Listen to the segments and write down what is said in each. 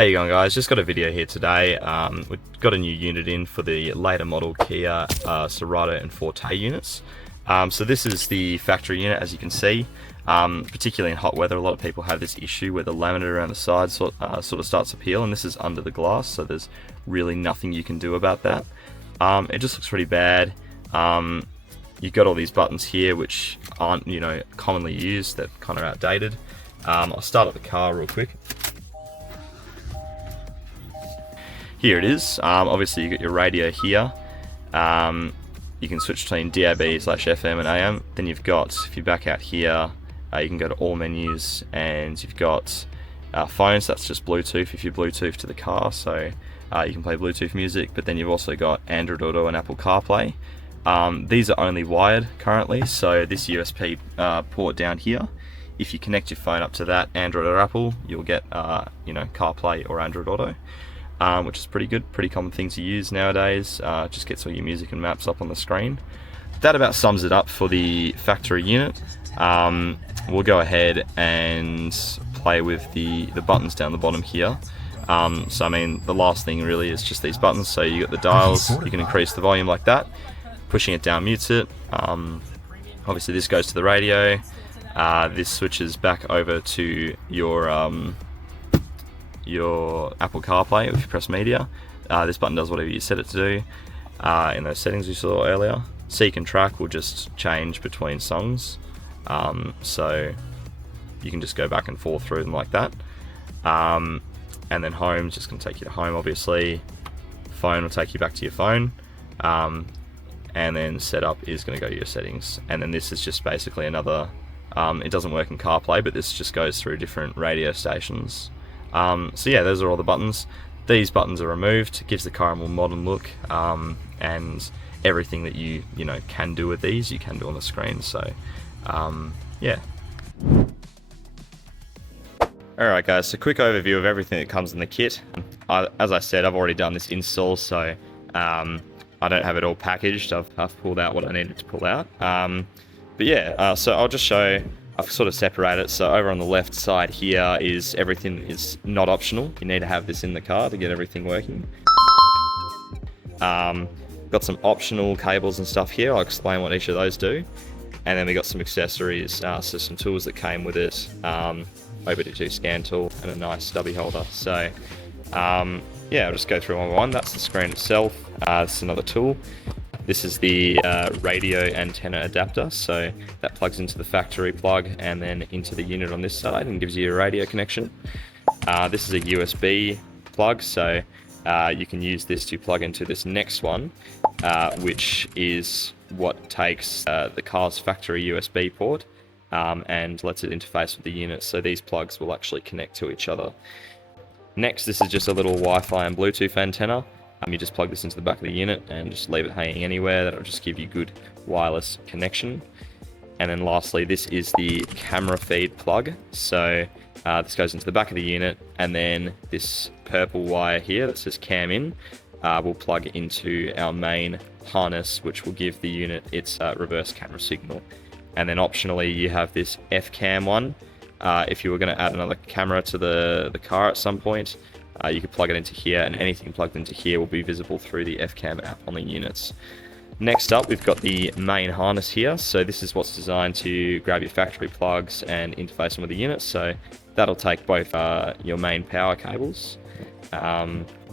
How you going, guys? Just got a video here today. We've got a new unit in for the later model Kia Cerato and Forte units. So this is the factory unit, as you can see. Particularly in hot weather, a lot of people have this issue where the laminate around the side sort of starts to peel, and this is under the glass, so there's really nothing you can do about that. It just looks pretty bad. You've got all these buttons here which aren't, commonly used. They're kind of outdated. I'll start up the car real quick. Here it is. Obviously you got your radio here. You can switch between DAB/FM and AM. Then you've got, if you back out here, you can go to all menus, and you've got phones. That's just Bluetooth if you Bluetooth to the car, so you can play Bluetooth music. But then you've also got Android Auto and Apple CarPlay. These are only wired currently, so this USB port down here, if you connect your phone up to that, Android or Apple, you'll get CarPlay or Android Auto. Which is pretty good, pretty common thing to use nowadays. Just gets all your music and maps up on the screen. That about sums it up for the factory unit. We'll go ahead and play with the buttons down the bottom here. So I mean, the last thing really is just these buttons. So you got the dials, you can increase the volume like that. Pushing it down mutes it. Obviously this goes to the radio. This switches back over to your Apple CarPlay if you press Media. This button does whatever you set it to do in those settings you saw earlier. Seek and track will just change between songs, so you can just go back and forth through them like that. And then home is just going to take you to home, obviously. Phone will take you back to your phone, and then setup is going to go to your settings. And then this is just basically another, it doesn't work in CarPlay, but this just goes through different radio stations. So yeah, those are all the buttons. These buttons are removed. It gives the car a more modern look, and everything that you can do with these, you can do on the screen. So yeah. Alright guys, so quick overview of everything that comes in the kit. As I said, I've already done this install, so I don't have it all packaged. I've pulled out what I needed to pull out. But yeah, so I'll just show. I've sort of separated it. So over on the left side here is everything that is not optional. You need to have this in the car to get everything working. Got some optional cables and stuff here. I'll explain what each of those do. And then we got some accessories, so some tools that came with it. OBD2 scan tool and a nice stubby holder. So yeah, I'll just go through one by one. That's the screen itself. This is another tool. This is the radio antenna adapter, so that plugs into the factory plug and then into the unit on this side and gives you a radio connection. This is a USB plug, so you can use this to plug into this next one, which is what takes the car's factory USB port and lets it interface with the unit, so these plugs will actually connect to each other. Next, this is just a little Wi-Fi and Bluetooth antenna. You just plug this into the back of the unit and just leave it hanging anywhere. That'll just give you good wireless connection. And then lastly, this is the camera feed plug. So this goes into the back of the unit, and then this purple wire here that says cam in will plug into our main harness, which will give the unit its reverse camera signal. And then optionally, you have this F-cam one. If you were going to add another camera to the car at some point, you could plug it into here, and anything plugged into here will be visible through the F-cam app on the units. Next up, we've got the main harness here. So this is what's designed to grab your factory plugs and interface them with the unit. So that'll take both your main power cables.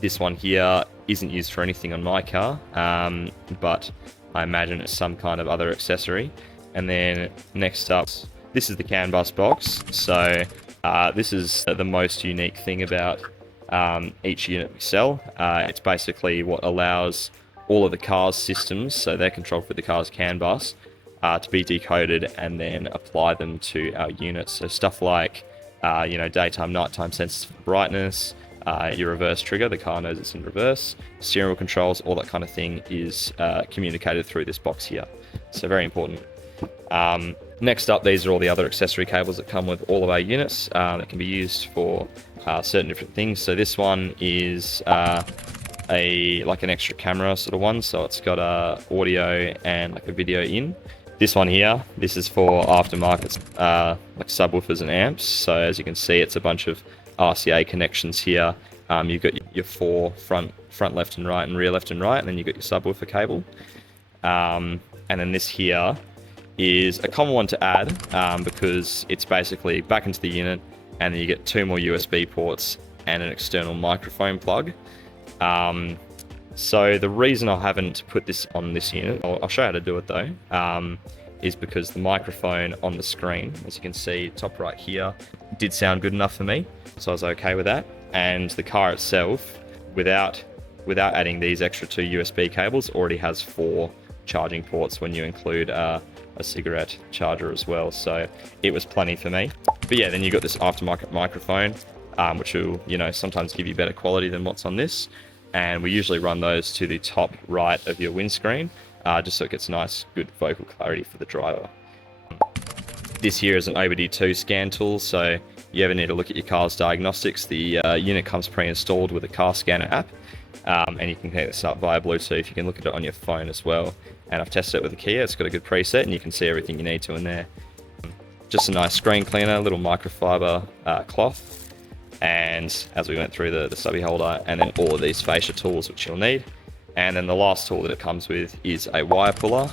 This one here isn't used for anything on my car, but I imagine it's some kind of other accessory. And then next up, this is the CANBUS box. So this is the most unique thing about each unit we sell. It's basically what allows all of the car's systems, so they're controlled through the car's CAN bus, to be decoded and then apply them to our units. So stuff like daytime, nighttime sensors for brightness, your reverse trigger, the car knows it's in reverse, steering wheel controls, all that kind of thing is communicated through this box here. So very important. Next up, these are all the other accessory cables that come with all of our units that can be used for certain different things. So this one is like an extra camera sort of one, so it's got audio and like a video in. This one here, this is for aftermarket like subwoofers and amps. So as you can see, it's a bunch of RCA connections here You've got your four front left and right and rear left and right, and then you've got your subwoofer cable. And then this here is a common one to add because it's basically back into the unit, and then you get 2 more USB ports and an external microphone plug. So the reason I haven't put this on this unit, I'll show you how to do it though, is because the microphone on the screen, as you can see top right here, did sound good enough for me, so I was okay with that. And the car itself, without adding these extra 2 USB cables, already has 4 charging ports when you include a cigarette charger as well, so it was plenty for me. But yeah, then you got this aftermarket microphone, which will, you know, sometimes give you better quality than what's on this, and we usually run those to the top right of your windscreen, just so it gets nice, good vocal clarity for the driver. This here is an OBD2 scan tool, so you ever need to look at your car's diagnostics, the unit comes pre-installed with a car scanner app, and you can connect this up via Bluetooth. You can look at it on your phone as well, and I've tested it with the Kia. It's got a good preset, and you can see everything you need to in there. Just a nice screen cleaner, little microfiber cloth, and as we went through the stubby holder, and then all of these fascia tools which you'll need. And then the last tool that it comes with is a wire puller.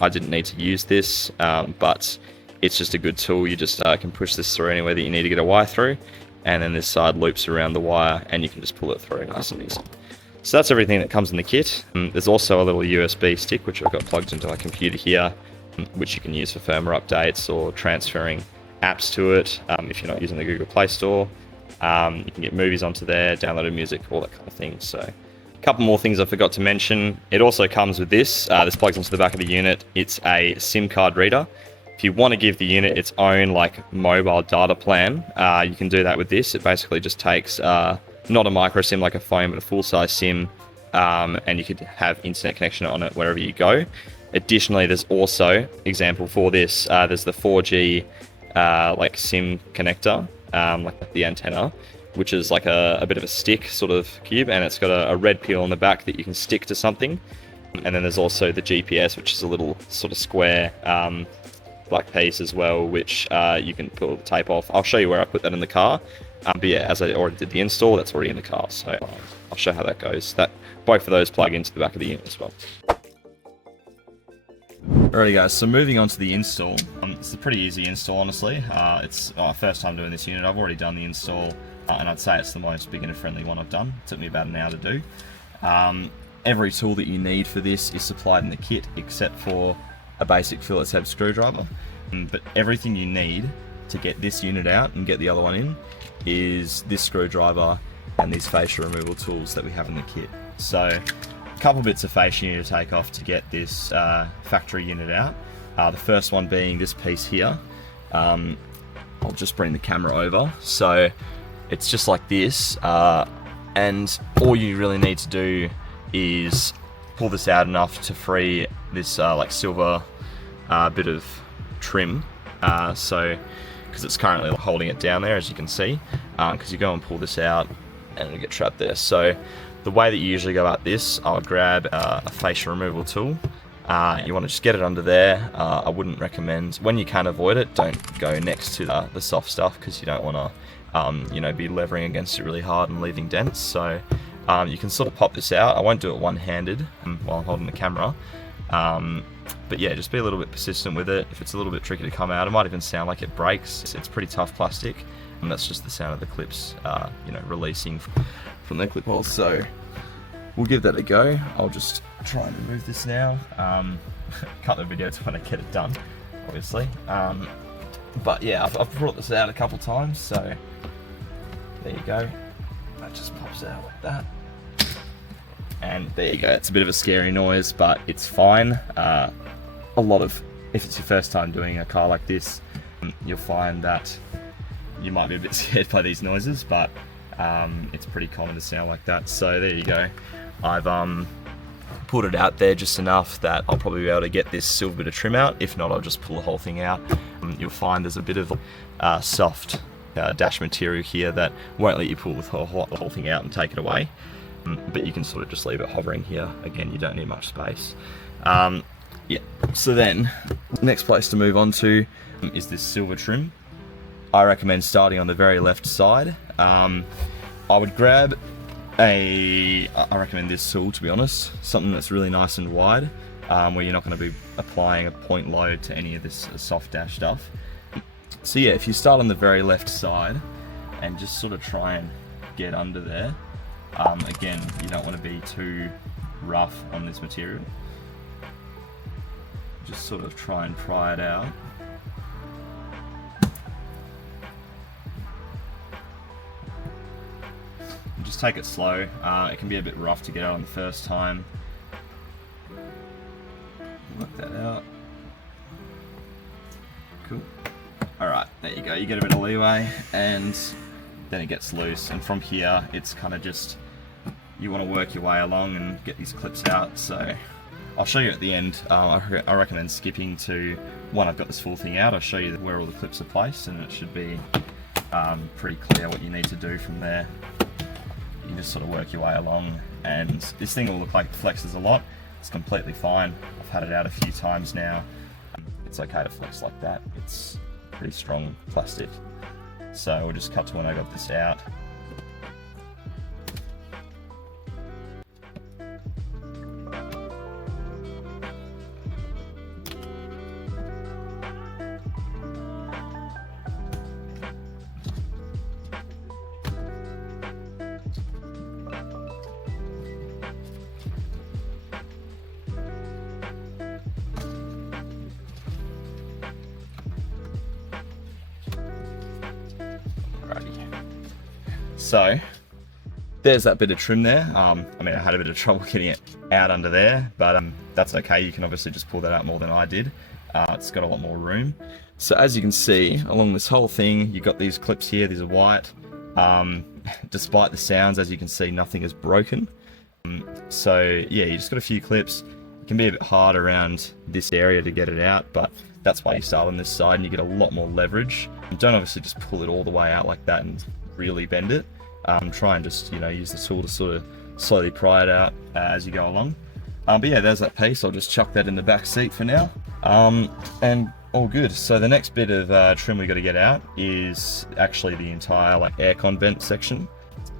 I didn't need to use this, but it's just a good tool. You just can push this through anywhere that you need to get a wire through, and then this side loops around the wire, and you can just pull it through nice and easy. So that's everything that comes in the kit. There's also a little USB stick which I've got plugged into my computer here, which you can use for firmware updates or transferring apps to it if you're not using the Google Play Store. You can get movies onto there, downloaded music, all that kind of thing. So a couple more things I forgot to mention. It also comes with this. This plugs into the back of the unit. It's a SIM card reader. If you want to give the unit its own like mobile data plan, you can do that with this. It basically just takes not a micro SIM like a phone, but a full-size SIM, and you could have internet connection on it wherever you go. Additionally, there's also, example for this, there's the 4G like SIM connector, like the antenna, which is like a bit of a stick sort of cube, and it's got a red peel on the back that you can stick to something. And then there's also the GPS, which is a little sort of square black piece as well, which you can pull the tape off. I'll show you where I put that in the car. But yeah, as I already did the install, that's already in the car, so I'll show how that goes. Both of those plug into the back of the unit as well. Alrighty guys, so moving on to the install. It's a pretty easy install, honestly. It's my first time doing this unit. I've already done the install, and I'd say it's the most beginner-friendly one I've done. It took me about an hour to do. Every tool that you need for this is supplied in the kit, except for a basic Phillips head screwdriver. But everything you need to get this unit out and get the other one in is this screwdriver and these fascia removal tools that we have in the kit. So a couple bits of fascia you need to take off to get this factory unit out. The first one being this piece here. I'll just bring the camera over. So it's just like this, and all you really need to do is pull this out enough to free this like silver bit of trim, because it's currently holding it down there, as you can see, because you go and pull this out and it'll get trapped there. So the way that you usually go about this, I'll grab a fascia removal tool. You want to just get it under there. I wouldn't recommend, when you can avoid it, don't go next to the soft stuff, because you don't want to you know, be levering against it really hard and leaving dents. So you can sort of pop this out. I won't do it one-handed while I'm holding the camera. But yeah, just be a little bit persistent with it. If it's a little bit tricky to come out, it might even sound like it breaks. It's pretty tough plastic, and that's just the sound of the clips, you know, releasing from the clip holes. So we'll give that a go. I'll just try and remove this now. Cut the video to when I get it done, obviously. But yeah, I've brought this out a couple times, so there you go. That just pops out like that. And there you go. It's a bit of a scary noise, but it's fine. If it's your first time doing a car like this, you'll find that you might be a bit scared by these noises, but it's pretty common to sound like that. So there you go. I've put it out there just enough that I'll probably be able to get this silver bit of trim out. If not, I'll just pull the whole thing out. You'll find there's a bit of soft dash material here that won't let you pull the whole thing out and take it away. But you can sort of just leave it hovering here. Again, you don't need much space. Yeah, so then, next place to move on to is this silver trim. I recommend starting on the very left side. I would grab I recommend this tool, to be honest. Something that's really nice and wide, where you're not going to be applying a point load to any of this soft dash stuff. So yeah, if you start on the very left side and just sort of try and get under there, again, you don't want to be too rough on this material. Just sort of try and pry it out. And just take it slow. It can be a bit rough to get out on the first time. Work that out. Cool. Alright, there you go. You get a bit of leeway and then it gets loose. And from here, it's kind of just, you want to work your way along and get these clips out. So I'll show you at the end. I recommend skipping to when I've got this full thing out. I'll show you where all the clips are placed, and it should be pretty clear what you need to do from there. You just sort of work your way along, and this thing will look like it flexes a lot. It's completely fine. I've had it out a few times now. It's okay to flex like that. It's pretty strong plastic. So we'll just cut to when I got this out. So there's that bit of trim there. I mean, I had a bit of trouble getting it out under there, but that's okay. You can obviously just pull that out more than I did. It's got a lot more room. So as you can see, along this whole thing, you've got these clips here. These are white. Despite the sounds, as you can see, nothing is broken. So yeah, you just got a few clips. It can be a bit hard around this area to get it out, but that's why you start on this side and you get a lot more leverage. Don't obviously just pull it all the way out like that and really bend it. Try and just, you know, use the tool to sort of slowly pry it out as you go along. But yeah, there's that piece. I'll just chuck that in the back seat for now. And all good. So the next bit of trim we got to get out is actually the entire like aircon vent section.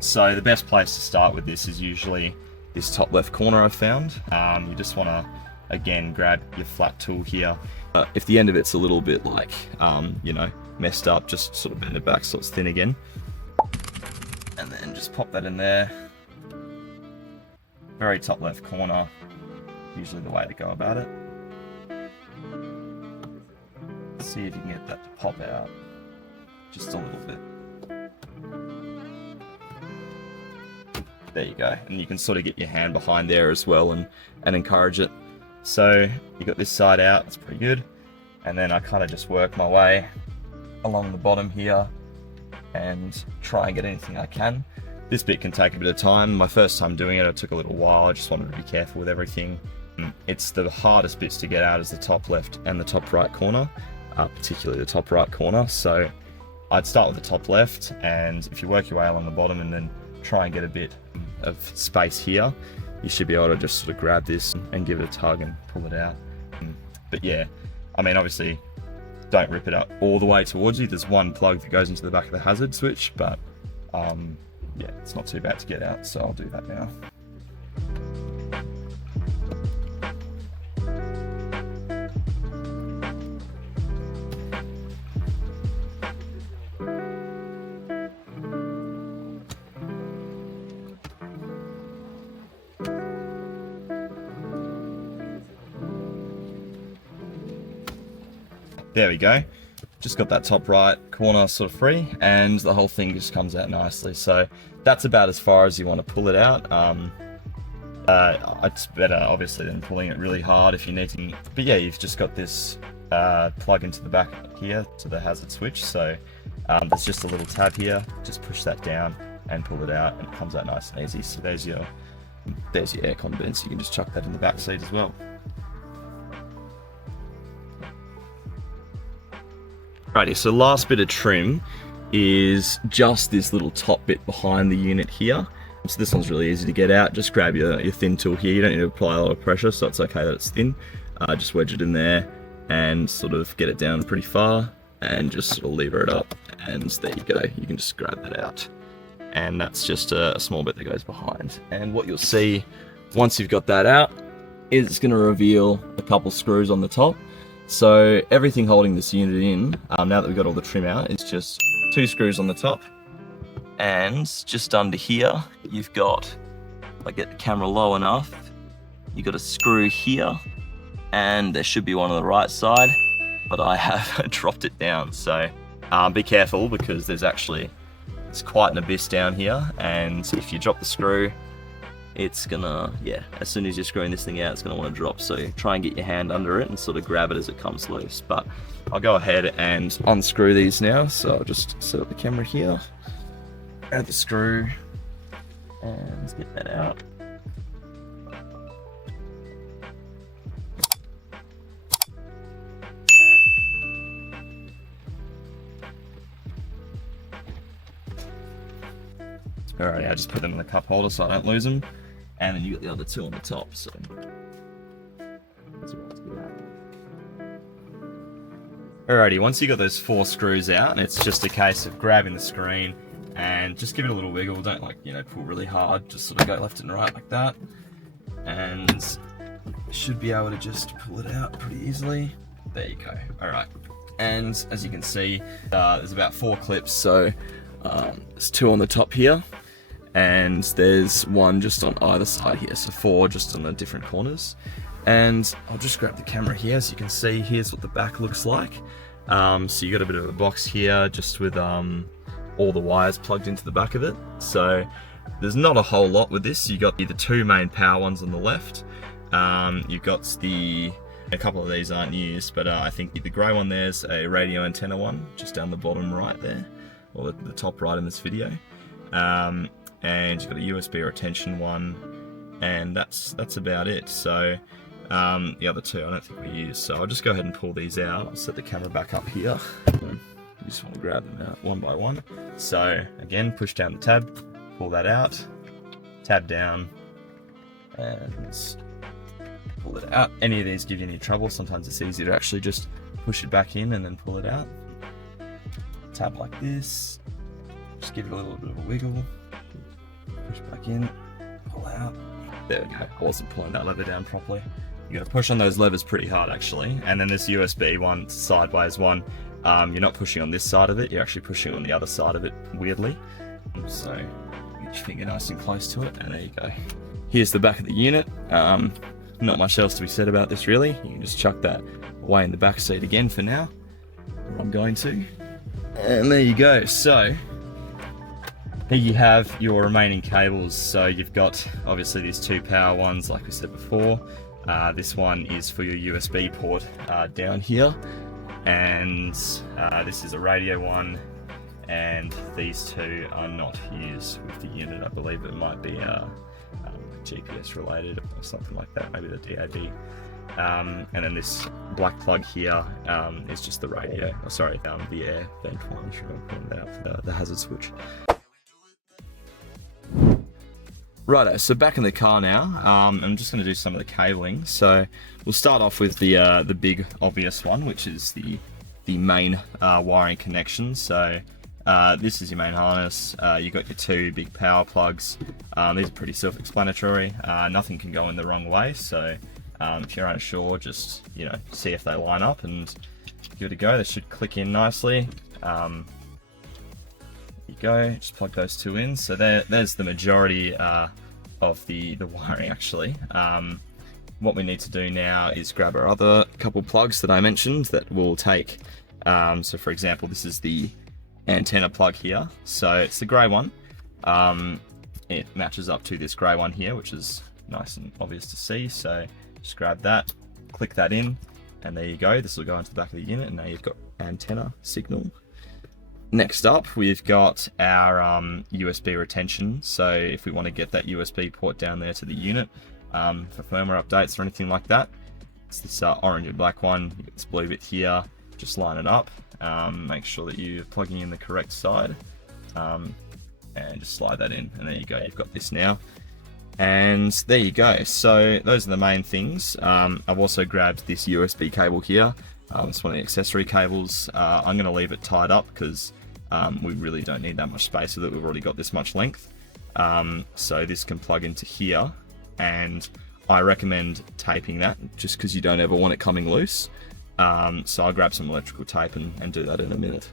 So the best place to start with this is usually this top left corner I've found. You just want to, again, grab your flat tool here. If the end of it's a little bit like, you know, messed up, just sort of bend it back so it's thin again. And then just pop that in there. Very top left corner, usually the way to go about it. See if you can get that to pop out just a little bit. There you go, and you can sort of get your hand behind there as well and encourage it. So you got this side out, it's pretty good. And then I kind of just work my way along the bottom here and try and get anything I can. This bit can take a bit of time. My first time doing it, it took a little while. I just wanted to be careful with everything. It's the hardest bits to get out is the top left and the top right corner, particularly the top right corner. So I'd start with the top left, and if you work your way along the bottom and then try and get a bit of space here, you should be able to just sort of grab this and give it a tug and pull it out. But yeah, I mean, obviously, don't rip it up all the way towards you. There's one plug that goes into the back of the hazard switch, but yeah, it's not too bad to get out, so I'll do that now. There we go. Just got that top right corner sort of free, and the whole thing just comes out nicely. So that's about as far as you want to pull it out. It's better obviously than pulling it really hard if you need to. But yeah, you've just got this plug into the back here to the hazard switch. So there's just a little tab here. Just push that down and pull it out, and it comes out nice and easy. So there's your aircon vent. So you can just chuck that in the back seat as well. Righty, so last bit of trim is just this little top bit behind the unit here. So this one's really easy to get out. Just grab your thin tool here. You don't need to apply a lot of pressure, so it's okay that it's thin. Just wedge it in there and sort of get it down pretty far and just sort of lever it up, and there you go. You can just grab that out. and that's just a small bit that goes behind. And what you'll see once you've got that out is it's going to reveal a couple screws on the top. So everything holding this unit in, now that we've got all the trim out, is just 2 screws on the top, and just under here you've got, if I get the camera low enough, you've got a screw here, and there should be one on the right side, but I have dropped it down. So be careful, because it's quite an abyss down here, and if you drop the screw, it's gonna, as soon as you're screwing this thing out, it's gonna want to drop. So try and get your hand under it and sort of grab it as it comes loose. But I'll go ahead and unscrew these now. So I'll just set up the camera here, add the screw, and let's get that out. Alrighty, I just put them in the cup holder so I don't lose them. And then you got the other 2 on the top, so that's what to do. Alrighty, once you got those 4 screws out, it's just a case of grabbing the screen and just give it a little wiggle. Don't pull really hard, just sort of go left and right like that. And should be able to just pull it out pretty easily. There you go. Alright. And as you can see, there's about 4 clips, so there's 2 on the top here, and there's 1 just on either side here, so 4 just on the different corners. And I'll just grab the camera here. As you can see, here's what the back looks like. So you got a bit of a box here just with all the wires plugged into the back of it. So there's not a whole lot with this. You got the 2 main power ones on the left. You've got a couple of these aren't used, but I think the grey one there's a radio antenna one just down the bottom right there, or the top right in this video. And you've got a USB retention one, and that's about it. So the other 2 I don't think we use, so I'll just go ahead and pull these out. I'll set the camera back up here. You just want to grab them out one by one. So again, push down the tab, pull that out, tab down, and pull it out. Any of these give you any trouble, sometimes it's easier to actually just push it back in and then pull it out. Tab like this, just give it a little bit of a wiggle, push back in, pull out. There we go. I wasn't pulling that lever down properly. You got to push on those levers pretty hard actually. And then this USB one, sideways one, you're not pushing on this side of it, you're actually pushing on the other side of it, weirdly. So get your finger nice and close to it, and there you go. Here's the back of the unit. Not much else to be said about this really. You can just chuck that away in the back seat again for now. I'm going to. And there you go. So here you have your remaining cables. So you've got obviously these 2 power ones like we said before. This one is for your USB port down here, and this is a radio one, and these 2 are not used with the unit. I believe it might be GPS related or something like that, maybe the DAB. And then this black plug here is just the radio, the air vent one. Should I point that out for the hazard switch? Righto, so back in the car now. I'm just going to do some of the cabling. So we'll start off with the big obvious one, which is the main wiring connection. So this is your main harness. You've got your 2 big power plugs. These are pretty self-explanatory. Nothing can go in the wrong way. So if you're unsure, just see if they line up and give it a go. They should click in nicely. There you go. Just plug those 2 in. So there's the majority of the wiring actually. What we need to do now is grab our other couple plugs that I mentioned that will take. So for example, this is the antenna plug here, so it's the grey one. It matches up to this grey one here, which is nice and obvious to see. So just grab that, click that in, and there you go. This will go into the back of the unit, and now you've got antenna signal. Next up, we've got our USB retention. So if we want to get that USB port down there to the unit for firmware updates or anything like that, it's this orange and black one. You get this blue bit here. Just line it up. Make sure that you're plugging in the correct side, and just slide that in, and there you go. You've got this now, and there you go. So those are the main things. I've also grabbed this USB cable here. It's one of the accessory cables. I'm going to leave it tied up because we really don't need that much space with it. We've already got this much length. So this can plug into here, and I recommend taping that just because you don't ever want it coming loose. So I'll grab some electrical tape and do that in a minute.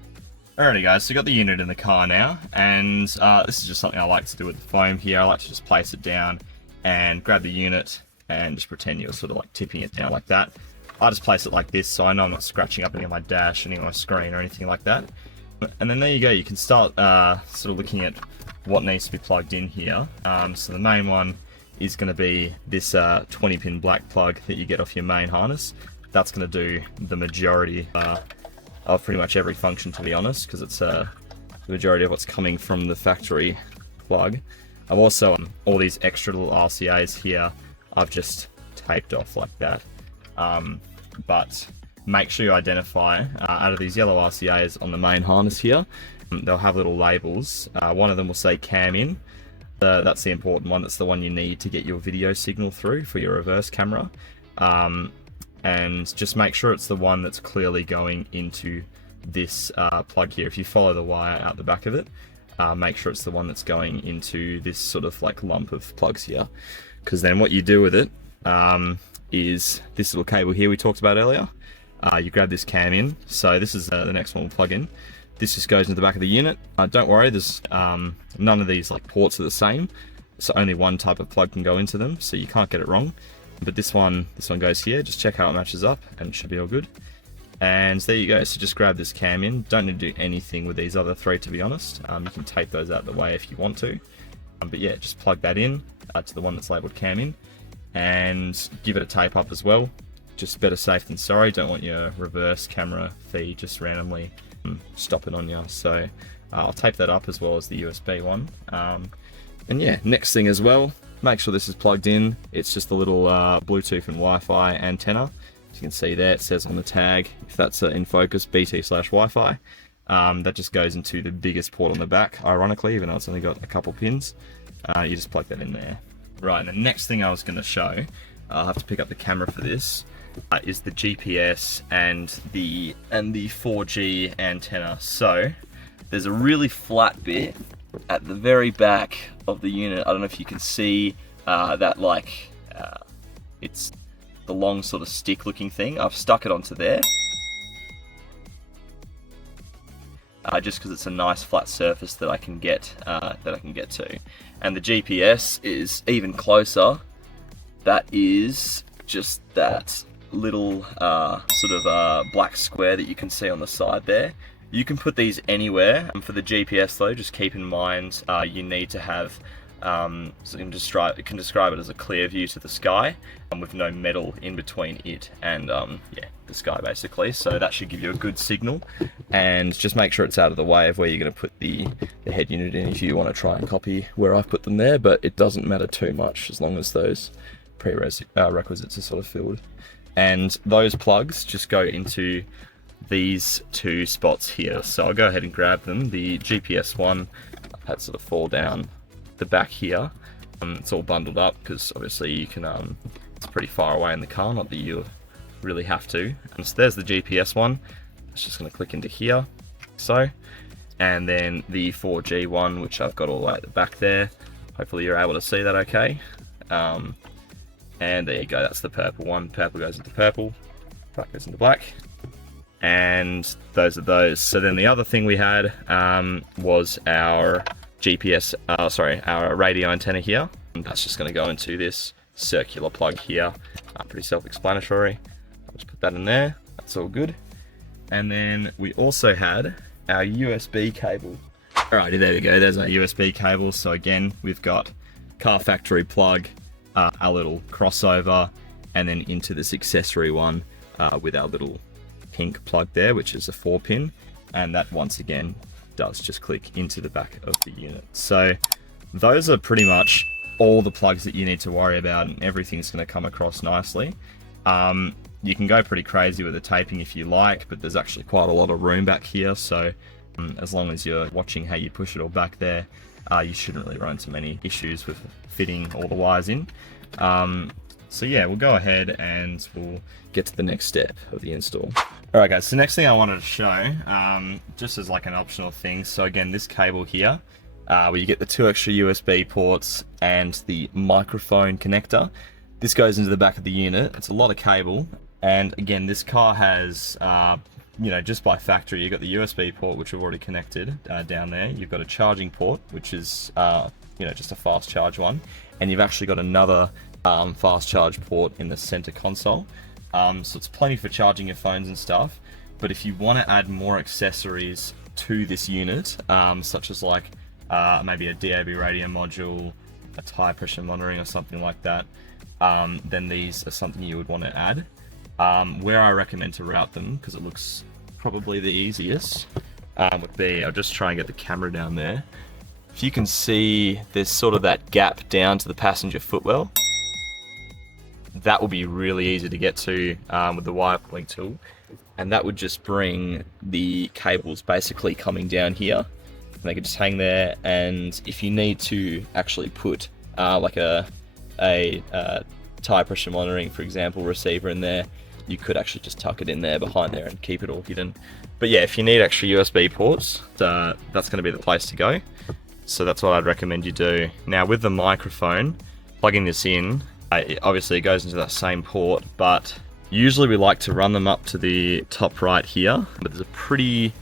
Alrighty guys, so got the unit in the car now, and this is just something I like to do with the foam here. I like to just place it down and grab the unit and just pretend you're sort of like tipping it down like that. I just place it like this so I know I'm not scratching up any of my dash, any of my screen or anything like that. And then there you go, you can start sort of looking at what needs to be plugged in here. So the main one is going to be this 20 pin black plug that you get off your main harness. That's going to do the majority of pretty much every function, to be honest, because it's the majority of what's coming from the factory plug. I've also, all these extra little RCAs here, I've just taped off like that. But make sure you identify, out of these yellow RCAs on the main harness here, they'll have little labels. One of them will say cam in. That's the important one. That's the one you need to get your video signal through for your reverse camera. And just make sure it's the one that's clearly going into this plug here. If you follow the wire out the back of it, make sure it's the one that's going into this sort of like lump of plugs here. Because then what you do with it is this little cable here we talked about earlier. You grab this cam in. So this is the next one we'll plug in. This just goes into the back of the unit. Don't worry, there's none of these like ports are the same. So only one type of plug can go into them, so you can't get it wrong. But this one goes here. Just check how it matches up and it should be all good. And there you go. So just grab this cam in. Don't need to do anything with these other three, to be honest. You can tape those out of the way if you want to. But yeah, just plug that in to the one that's labeled cam in and give it a tape up as well. Just better safe than sorry. Don't want your reverse camera feed just randomly stopping on you. So I'll tape that up as well as the USB one. And yeah, next thing as well, make sure this is plugged in. It's just a little Bluetooth and Wi-Fi antenna. As you can see there, it says on the tag, if that's in focus, BT/Wi-Fi. That just goes into the biggest port on the back, ironically, even though it's only got a couple pins. You just plug that in there. Right, and the next thing I was going to show, I'll have to pick up the camera for this, is the GPS and the 4G antenna. So there's a really flat bit at the very back of the unit. I don't know if you can see that, like it's the long sort of stick looking thing. I've stuck it onto there just because it's a nice flat surface that I can get to. And the GPS is even closer. That is just that little sort of black square that you can see on the side there. You can put these anywhere. For the GPS though, just keep in mind you need to have, so you can describe it as a clear view to the sky, with no metal in between it and yeah, the sky basically. So that should give you a good signal. And just make sure it's out of the way of where you're going to put the head unit in if you want to try and copy where I've put them there, but it doesn't matter too much as long as those prerequisites are sort of filled. And those plugs just go into these two spots here. So I'll go ahead and grab them. The GPS one, I've had sort of fall down the back here. It's all bundled up because obviously you can, it's pretty far away in the car, not that you really have to. And so there's the GPS one. It's just going to click into here, so. And then the 4G one, which I've got all the way at the back there. Hopefully you're able to see that okay. And there you go, that's the purple one. Purple goes into purple, black goes into black. And those are those. So then the other thing we had was our GPS, our radio antenna here. And that's just going to go into this circular plug here. Pretty self-explanatory. I'll just put that in there. That's all good. And then we also had our USB cable. Alrighty, there we go. There's our USB cable. So again, we've got car factory plug, our little crossover, and then into this accessory one with our little pink plug there, which is a 4-pin, and that once again does just click into the back of the unit. So those are pretty much all the plugs that you need to worry about, and everything's going to come across nicely. You can go pretty crazy with the taping if you like, but there's actually quite a lot of room back here, so as long as you're watching how you push it all back there, you shouldn't really run into many issues with fitting all the wires in. So yeah, we'll go ahead and we'll get to the next step of the install. Alright guys, so next thing I wanted to show, just as like an optional thing, so again, this cable here, where you get the 2 extra USB ports and the microphone connector. This goes into the back of the unit. It's a lot of cable, and again, this car has, you know, just by factory, you've got the USB port, which we've already connected down there. You've got a charging port, which is, you know, just a fast charge one, and you've actually got another fast charge port in the center console. So it's plenty for charging your phones and stuff. But if you want to add more accessories to this unit, such as like maybe a DAB radio module, a tire pressure monitoring or something like that, then these are something you would want to add. Where I recommend to route them, because it looks probably the easiest, would be, I'll just try and get the camera down there. If you can see, there's sort of that gap down to the passenger footwell. That will be really easy to get to with the wire pulling tool, and that would just bring the cables basically coming down here, and they could just hang there. And if you need to actually put like a tire pressure monitoring, for example, receiver in there, you could actually just tuck it in there behind there and keep it all hidden. But yeah, if you need extra USB ports, that's going to be the place to go. So that's what I'd recommend you do. Now with the microphone, plugging this in, obviously it goes into that same port, but usually we like to run them up to the top right here. But there's a pretty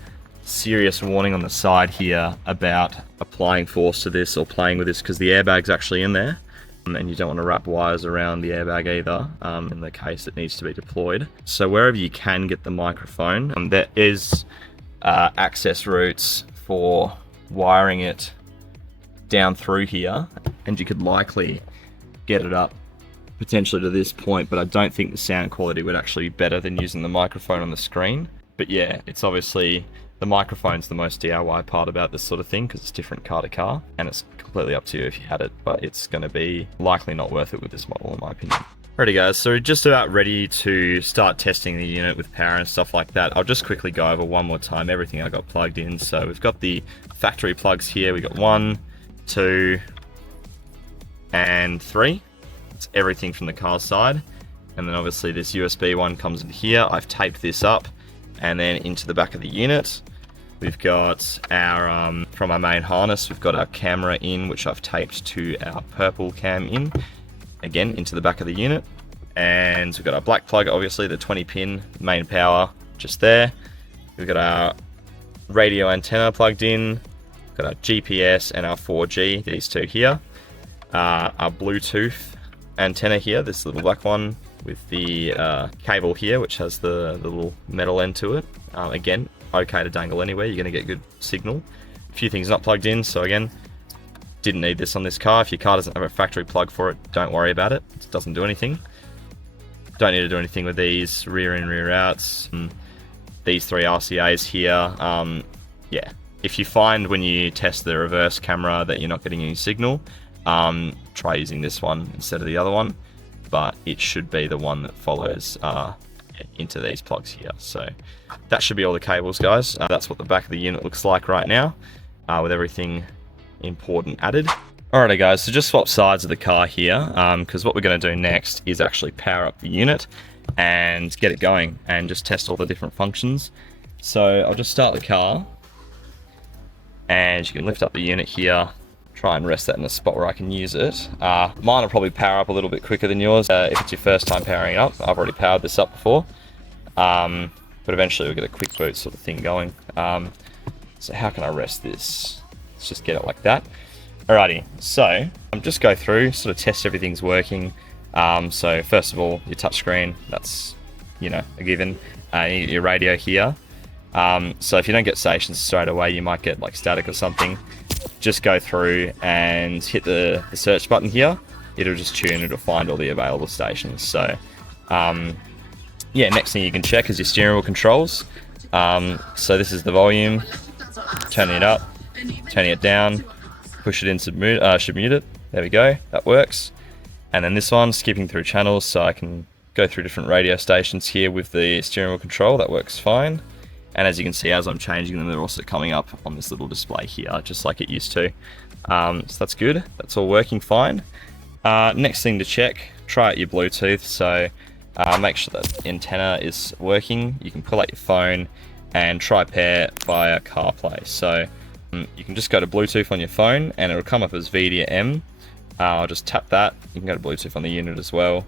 serious warning on the side here about applying force to this or playing with this, because the airbag's actually in there, and you don't want to wrap wires around the airbag either, in the case it needs to be deployed. So wherever you can get the microphone, there is access routes for wiring it down through here, and you could likely get it up potentially to this point, but I don't think the sound quality would actually be better than using the microphone on the screen. But yeah, it's obviously, the microphone's the most DIY part about this sort of thing, because it's different car to car, and it's completely up to you if you had it, but it's going to be likely not worth it with this model in my opinion. Alrighty guys, so we're just about ready to start testing the unit with power and stuff like that. I'll just quickly go over one more time everything I got plugged in. So we've got the factory plugs here. We've got 1, 2, and 3. It's everything from the car side. And then obviously this USB one comes in here. I've taped this up, and then into the back of the unit, we've got our, from our main harness, we've got our camera in, which I've taped to our purple cam in, again, into the back of the unit. And we've got our black plug, obviously, the 20 pin main power, just there. We've got our radio antenna plugged in. We've got our GPS and our 4G, these two here. Our Bluetooth antenna here, this little black one, with the cable here, which has the little metal end to it. Again, okay to dangle anywhere, you're going to get good signal. A few things not plugged in, so again, didn't need this on this car. If your car doesn't have a factory plug for it, don't worry about it. It doesn't do anything. Don't need to do anything with these rear in, rear outs. And these 3 RCAs here. Yeah, if you find when you test the reverse camera that you're not getting any signal, try using this one instead of the other one. But it should be the one that follows into these plugs here. So that should be all the cables, guys. That's what the back of the unit looks like right now, with everything important added. Alrighty guys, so just swap sides of the car here, because what we're going to do next is actually power up the unit and get it going and just test all the different functions. So I'll just start the car, and you can lift up the unit here, try and rest that in a spot where I can use it. Mine will probably power up a little bit quicker than yours if it's your first time powering it up. I've already powered this up before, but eventually we'll get a quick boot sort of thing going. So how can I rest this? Let's just get it like that. Alrighty, so just go through, sort of test everything's working. So first of all, your touchscreen, that's, you know, a given. Your radio here. So if you don't get stations straight away, you might get like static or something. Just go through and hit the search button here. It'll just tune, it'll find all the available stations. So yeah, next thing you can check is your steering wheel controls. So this is the volume, turning it up, turning it down, push it in, should mute it. There we go, that works. And then this one, skipping through channels, so I can go through different radio stations here with the steering wheel control. That works fine. And as you can see, as I'm changing them, they're also coming up on this little display here, just like it used to. So that's good. That's all working fine. Next thing to check, try out your Bluetooth. So make sure that the antenna is working. You can pull out your phone and try pair via CarPlay. So you can just go to Bluetooth on your phone and it'll come up as Vhedia M. I'll just tap that. You can go to Bluetooth on the unit as well.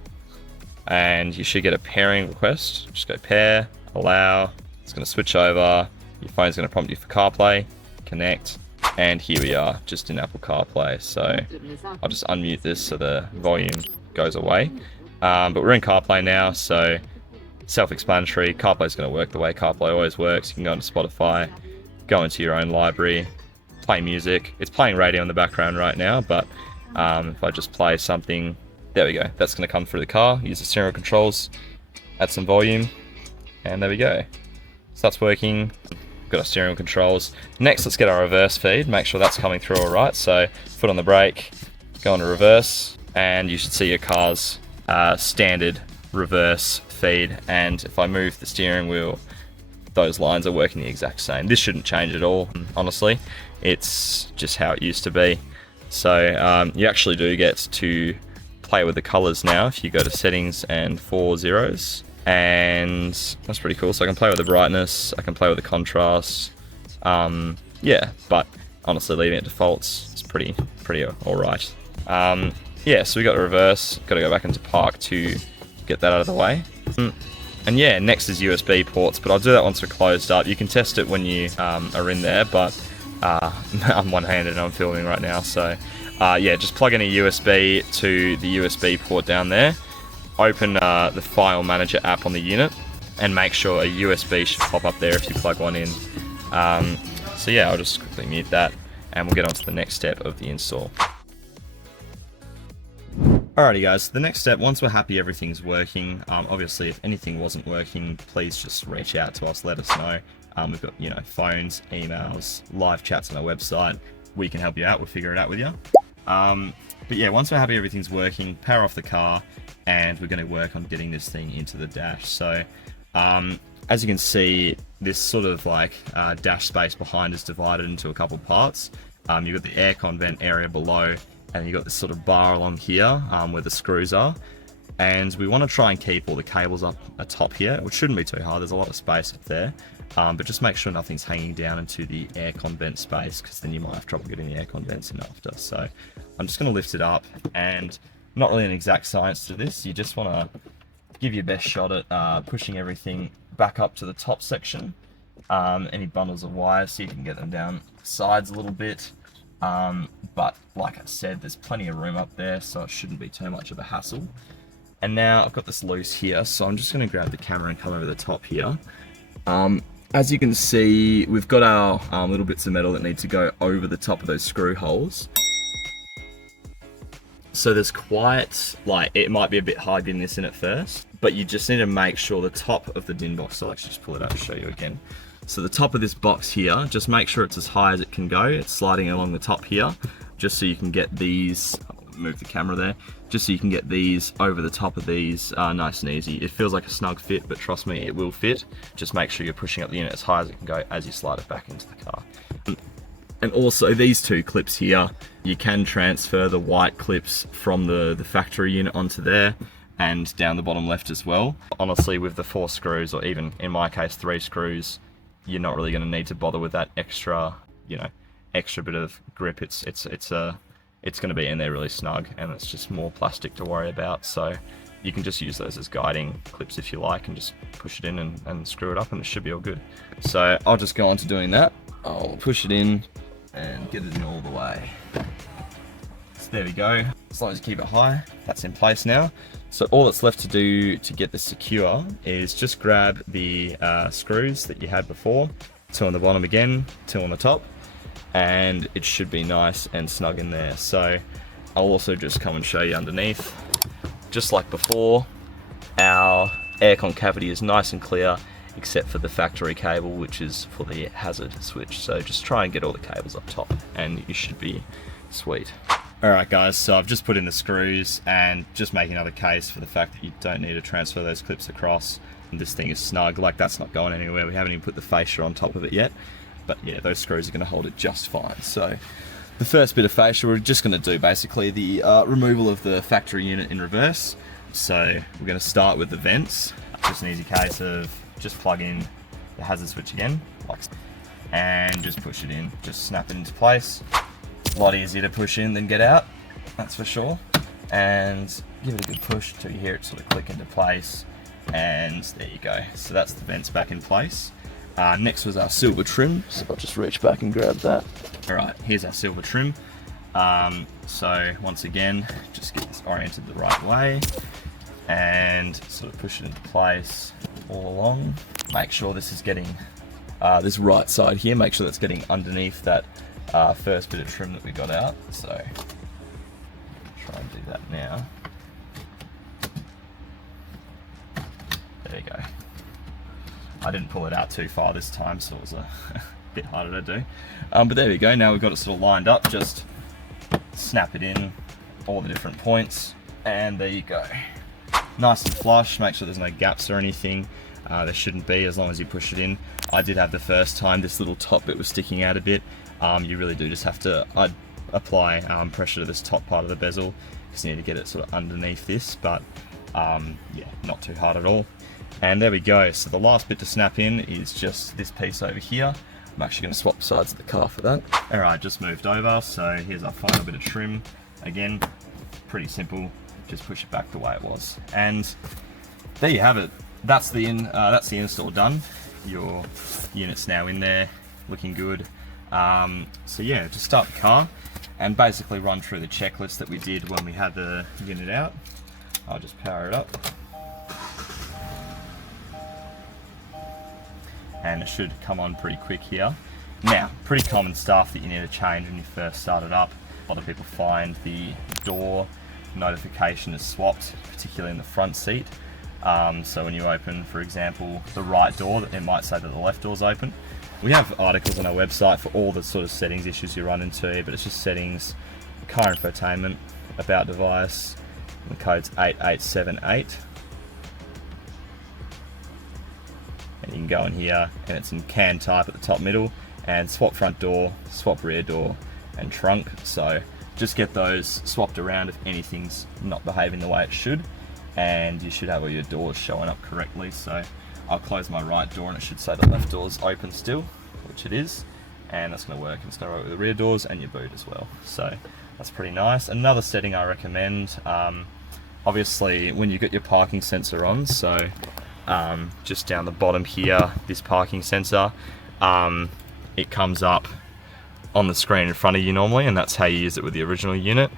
And you should get a pairing request. Just go pair, allow. It's going to switch over. Your phone's going to prompt you for CarPlay, connect. And here we are, just in Apple CarPlay. So I'll just unmute this so the volume goes away. But we're in CarPlay now, so self-explanatory. CarPlay's going to work the way CarPlay always works. You can go into Spotify, go into your own library, play music. It's playing radio in the background right now, but if I just play something, there we go. That's going to come through the car. Use the steering controls, add some volume, and there we go. Starts working. Got our steering controls. Next, let's get our reverse feed. Make sure that's coming through all right. So foot on the brake, go into reverse, and you should see your car's standard reverse feed. And if I move the steering wheel, those lines are working the exact same. This shouldn't change at all, honestly. It's just how it used to be. So you actually do get to play with the colors now if you go to settings and 4 zeros. And that's pretty cool. So I can play with the brightness, I can play with the contrast. Yeah, but honestly, leaving it defaults is pretty alright. Yeah, so we got the reverse. Got to go back into park to get that out of the way. And yeah, next is USB ports, but I'll do that once we're closed up. You can test it when you are in there, but I'm one-handed and I'm filming right now, so yeah, just plug in a USB to the USB port down there. Open the file manager app on the unit and make sure a USB should pop up there if you plug one in. So yeah, I'll just quickly mute that and we'll get on to the next step of the install. Alrighty guys, so the next step, once we're happy everything's working, obviously if anything wasn't working, please just reach out to us, let us know. We've got, you know, phones, emails, live chats on our website. We can help you out, we'll figure it out with you. But yeah, once we're happy everything's working, power off the car, and we're going to work on getting this thing into the dash. So as you can see, this sort of like dash space behind is divided into a couple parts. You've got the aircon vent area below, and you've got this sort of bar along here where the screws are. And we want to try and keep all the cables up atop here, which shouldn't be too hard, there's a lot of space up there. But just make sure nothing's hanging down into the aircon vent space, because then you might have trouble getting the aircon vents in after. So I'm just going to lift it up, and not really an exact science to this, you just want to give your best shot at pushing everything back up to the top section. Any bundles of wires, see if you can get them down the sides a little bit. But like I said, there's plenty of room up there, so it shouldn't be too much of a hassle. And now I've got this loose here, so I'm just going to grab the camera and come over the top here. As you can see, we've got our little bits of metal that need to go over the top of those screw holes. So there's quite, like, it might be a bit hard getting this in at first, but you just need to make sure the top of the DIN box, so I'll actually just pull it out and show you again. So the top of this box here, just make sure it's as high as it can go. It's sliding along the top here, just so you can get these, move the camera there, just so you can get these over the top of these nice and easy. It feels like a snug fit, but trust me, it will fit. Just make sure you're pushing up the unit as high as it can go as you slide it back into the car. And also these two clips here, you can transfer the white clips from the factory unit onto there and down the bottom left as well. Honestly, with the 4 screws, or even in my case 3 screws, you're not really going to need to bother with that extra, you know, extra bit of grip. It's going to be in there really snug, and it's just more plastic to worry about. So you can just use those as guiding clips if you like, and just push it in and screw it up, and it should be all good. So I'll just go on to doing that. I'll push it in and get it in all the way. So there we go. As long as you keep it high, that's in place now. So all that's left to do to get this secure is just grab the screws that you had before, 2 on the bottom again, 2 on the top, and it should be nice and snug in there. So I'll also just come and show you underneath. Just like before, our aircon cavity is nice and clear, except for the factory cable, which is for the hazard switch. So just try and get all the cables up top and you should be sweet. Alright guys, so I've just put in the screws and just making another case for the fact that you don't need to transfer those clips across. And this thing is snug, like that's not going anywhere. We haven't even put the fascia on top of it yet. But yeah, those screws are going to hold it just fine. So The first bit of facial, we're just going to do basically the removal of the factory unit in reverse. So we're going to start with the vents. Just an easy case of just plug in the hazard switch again, like so, and just push it in, just snap it into place. A lot easier to push in than get out, that's for sure. And give it a good push until you hear it sort of click into place, and there you go. So that's the vents back in place. Next was our silver trim, so I'll just reach back and grab that. Alright, here's our silver trim. So once again, just get this oriented the right way and sort of push it into place all along. Make sure this is getting, this right side here, make sure that's getting underneath that first bit of trim that we got out. So try and do that now. There you go. I didn't pull it out too far this time, so it was a bit harder to do. But there we go, now we've got it sort of lined up, just snap it in all the different points, and there you go. Nice and flush, make sure there's no gaps or anything. There shouldn't be as long as you push it in. I did have the first time this little top bit was sticking out a bit. You really do just have to apply pressure to this top part of the bezel. Just need to get it sort of underneath this, but yeah, not too hard at all. And there we go, so the last bit to snap in is just this piece over here. I'm actually going to swap sides of the car for that. Alright, just moved over, so here's our final bit of trim. Again, pretty simple, just push it back the way it was. And there you have it. That's the install done. Your unit's now in there, looking good. So yeah, just start the car and basically run through the checklist that we did when we had the unit out. I'll just power it up. And it should come on pretty quick here. Now, pretty common stuff that you need to change when you first start it up. A lot of people find the door notification is swapped, particularly in the front seat. So when you open, for example, the right door, it might say that the left door's open. We have articles on our website for all the sort of settings issues you run into, but it's just settings, car infotainment, about device, and the code's 8878. And you can go in here, and it's in CAN type at the top middle, and swap front door, swap rear door, and trunk. So just get those swapped around if anything's not behaving the way it should, and you should have all your doors showing up correctly. So I'll close my right door and it should say the left door's open still, which it is, and that's going to work. It's going to work with the rear doors and your boot as well. So that's pretty nice. Another setting I recommend, obviously when you get your parking sensor on, so just down the bottom here, this parking sensor, it comes up on the screen in front of you normally, and that's how you use it with the original unit.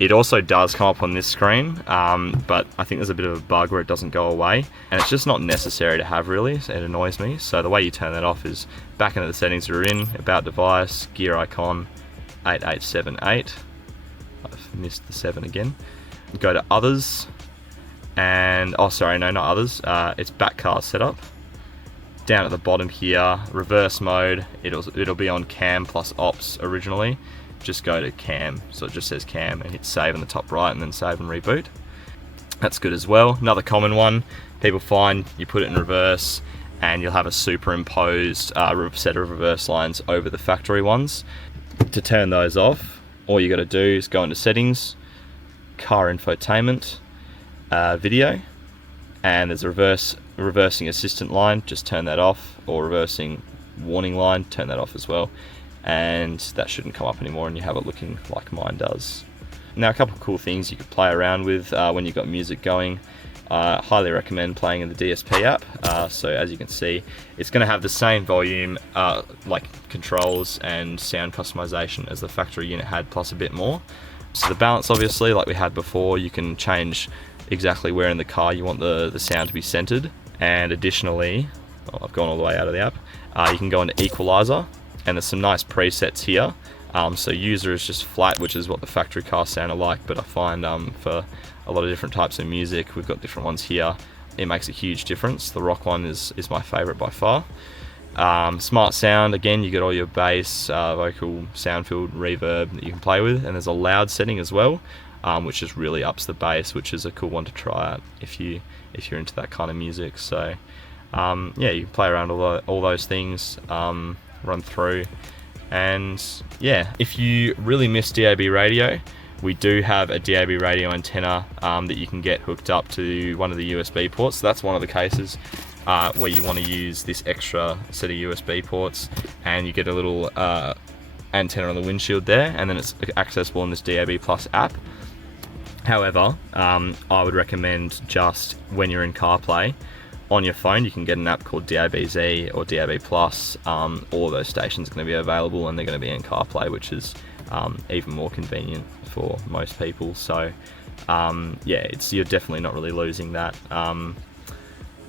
It also does come up on this screen, but I think there's a bit of a bug where it doesn't go away, and it's just not necessary to have really, it annoys me. So the way you turn that off is back into the settings you're in, about device, gear icon, 8878, I've missed the 7 again. Go to others, and oh sorry, no, not others, it's back car setup. Down at the bottom here, reverse mode, it'll be on cam plus ops originally. Just go to cam, so it just says cam, and hit save in the top right and then save and reboot. That's good as well. Another common one people find, you put it in reverse and you'll have a superimposed set of reverse lines over the factory ones. To turn those off, all you got to do is go into settings, car infotainment, video, and there's a reversing assistant line, just turn that off, or reversing warning line, turn that off as well, and that shouldn't come up anymore and you have it looking like mine does. Now a couple of cool things you could play around with when you've got music going. Highly recommend playing in the DSP app. So as you can see, it's going to have the same volume, like controls and sound customization as the factory unit had, plus a bit more. So the balance, obviously, like we had before, you can change exactly where in the car you want the sound to be centered. And additionally, I've gone all the way out of the app, you can go into equalizer, and there's some nice presets here. So user is just flat, which is what the factory car sounded like, but I find for a lot of different types of music, we've got different ones here. It makes a huge difference. The rock one is my favorite by far. Smart sound, again, you get all your bass, vocal, sound field, reverb that you can play with, and there's a loud setting as well, which just really ups the bass, which is a cool one to try out if you're into that kind of music. So yeah, you can play around all those things, run through, And yeah, if you really miss DAB radio, we do have a DAB radio antenna that you can get hooked up to one of the USB ports. So that's one of the cases where you want to use this extra set of USB ports, and you get a little antenna on the windshield there, and then it's accessible in this DAB Plus app. However, I would recommend just when you're in CarPlay on your phone, you can get an app called DAB-Z or DAB Plus. All of those stations are going to be available, and they're going to be in CarPlay, which is even more convenient for most people. So yeah, you're definitely not really losing that.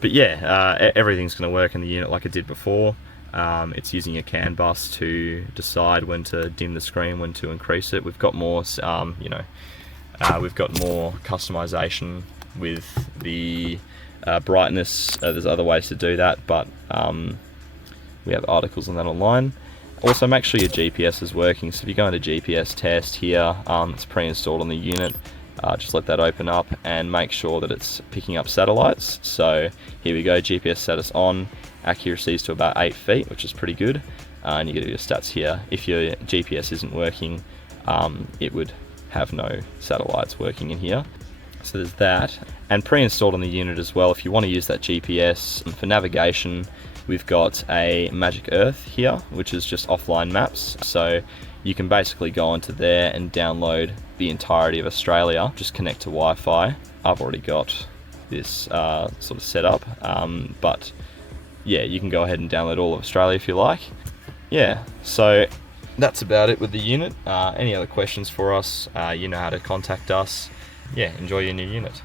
But yeah, everything's going to work in the unit like it did before. It's using a CANBUS to decide when to dim the screen, when to increase it. We've got more, we've got more customization with the brightness. There's other ways to do that, but we have articles on that online. Also, make sure your GPS is working. So if you go into GPS test here, it's pre-installed on the unit. Just let that open up and make sure that it's picking up satellites. So here we go, GPS status on, accuracy is to about 8 feet, which is pretty good. And you get your stats here. If your GPS isn't working, it would have no satellites working in here. So there's that. And pre-installed on the unit as well, if you want to use that GPS for navigation, we've got a Magic Earth here, which is just offline maps. So you can basically go onto there and download the entirety of Australia, just connect to Wi-Fi. I've already got this sort of set up, but yeah, you can go ahead and download all of Australia if you like. Yeah, so that's about it with the unit. Any other questions for us, you know how to contact us. Yeah, enjoy your new unit.